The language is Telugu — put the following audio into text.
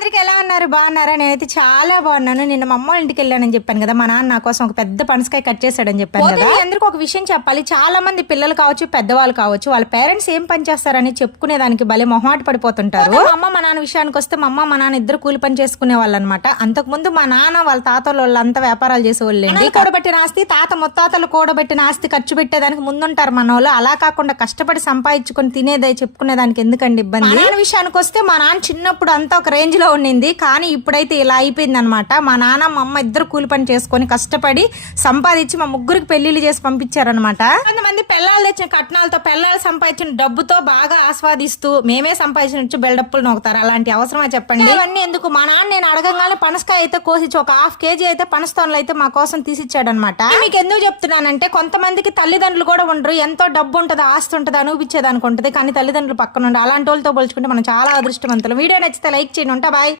అందరికి ఎలా ఉన్నారు? బాగున్నారా? నేనైతే చాలా బాగున్నాను. నిన్న మా అమ్మ ఇంటికి వెళ్ళానని చెప్పాను కదా మా నాన్న నా కోసం ఒక పెద్ద పనసకాయ కట్ చేశాడని చెప్పాను కదా. అందరికీ ఒక విషయం చెప్పాలి. చాలా మంది పిల్లలు కావచ్చు పెద్దవాళ్ళు కావచ్చు వాళ్ళ పేరెంట్స్ ఏం పని చేస్తారని చెప్పుకునే దానికి భలే మొహమాట పడిపోతుంటారు. మా అమ్మ మా నాన్న విషయానికి వస్తే మా అమ్మ మా నాన్న ఇద్దరు కూలి పని చేసుకునే వాళ్ళు అనమాట అంతకుముందు మా నాన్న వాళ్ళ తాతలు వాళ్ళంతా వ్యాపారాలు చేసేవాళ్ళండి కూడబెట్టిన ఆస్తి తాత ముత్తాతలు కూడబెట్టిన ఆస్తి ఖర్చు పెట్టేదానికి ముందుంటారు మన వాళ్ళు అలా కాకుండా కష్టపడి సంపాదించుకొని తినేదే చెప్పుకునే దానికి ఎందుకండి ఇబ్బంది? విషయానికి వస్తే మా నాన్న చిన్నప్పుడు అంతా ఒక రేంజ్లో ఉండింది. కానీ ఇప్పుడైతే ఇలా అయిపోయిందనమాట మా నాన్న మా అమ్మ ఇద్దరు కూలి పని చేసుకొని కష్టపడి సంపాదించి మా ముగ్గురికి పెళ్ళిళ్ళు చేసి పంపించారనమాట కొంతమంది పిల్లలు తెచ్చిన కట్నాలతో పిల్లలు సంపాదించిన డబ్బుతో బాగా ఆస్వాదిస్తూ మేమే సంపాదించిన బెల్డప్పులు నొక్కుతారు. అలాంటి అవసరమా చెప్పండి? ఇవన్నీ ఎందుకు? మా నాన్న నేను అడగంగానే పనసకాయ అయితే కోసిచ్చి ఒక హాఫ్ కేజీ అయితే పనస్తోన్లు అయితే మా కోసం తీసిచ్చాడు అనమాట మీకు ఎందుకు చెప్తున్నానంటే కొంతమందికి తల్లిదండ్రులు కూడా ఉండరు. ఎంతో డబ్బు ఉంటుంది ఆస్తి ఉంటుంది అనిపించేది అనుకుంటది కానీ తల్లిదండ్రులు పక్కన ఉండరు అలాంటి వాళ్ళతో పోల్చుకుంటే మనం చాలా అదృష్టవంతులు. వీడియో నచ్చితే లైక్ చేయండి. ఉంటా బాయ్.